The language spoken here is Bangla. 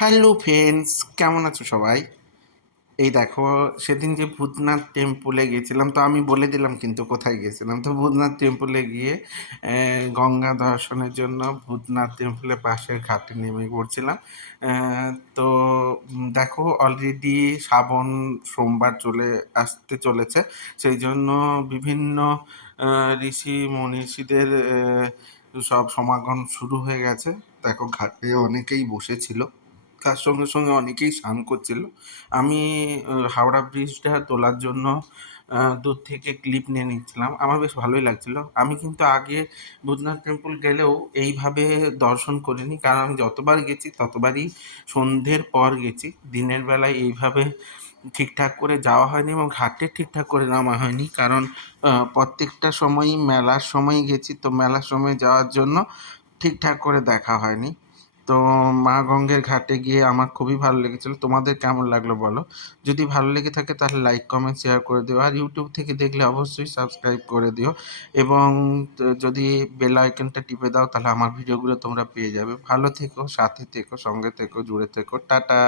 হ্যালো ফ্রেন্ডস, কেমন আছো সবাই? এই দেখো, সেদিন যে ভূতনাথ টেম্পলে গেছিলাম, তো আমি বলে দিলাম কিন্তু কোথায় গেছিলাম। তো ভূতনাথ টেম্পলে গিয়ে গঙ্গা দর্শনের জন্য ভূতনাথ টেম্পলের পাশের ঘাটে নেমে পড়ছিলাম। তো দেখো, অলরেডি শ্রাবণ সোমবার চলে আসতে চলেছে। সেই জন্য বিভিন্ন ঋষি মনীষীদের সব সমাগম শুরু হয়ে গেছে। দেখো, ঘাটে অনেকেই বসেছিল, তার সঙ্গে সঙ্গে অনেকেই স্নান করছিল। আমি হাওড়া ব্রিজটা তোলার জন্য দূর থেকে ক্লিপ নিয়ে নিচ্ছিলাম। আমার বেশ ভালোই লাগছিল। আমি কিন্তু আগে ভূতনাথ টেম্পল গেলেও এইভাবে দর্শন করিনি, কারণ আমি যতবার গেছি ততবারই সন্ধ্যের পর গেছি। দিনের বেলায় এইভাবে ঠিকঠাক করে যাওয়া হয়নি এবং ঘাটে ঠিকঠাক করে নামা হয়নি, কারণ প্রত্যেকটা সময়ই মেলার সময় গেছি, তো মেলার সময় যাওয়ার জন্য ঠিকঠাক করে দেখা হয়নি। তো মা গঙ্গের ঘাটে গিয়ে আমার খুবই ভালো লেগেছিল। তোমাদের কেমন লাগলো বলো? যদি ভালো লেগে থাকে তাহলে লাইক, কমেন্ট, শেয়ার করে দিও। আর ইউটিউব থেকে দেখলে অবশ্যই সাবস্ক্রাইব করে দিও এবং যদি বেল আইকনটা টিপে দাও তাহলে আমার ভিডিওগুলো তোমরা পেয়ে যাবে। ভালো থেকো, সাথে থেকো, সঙ্গে থেকো, জুড়ে থেকো। টাটা।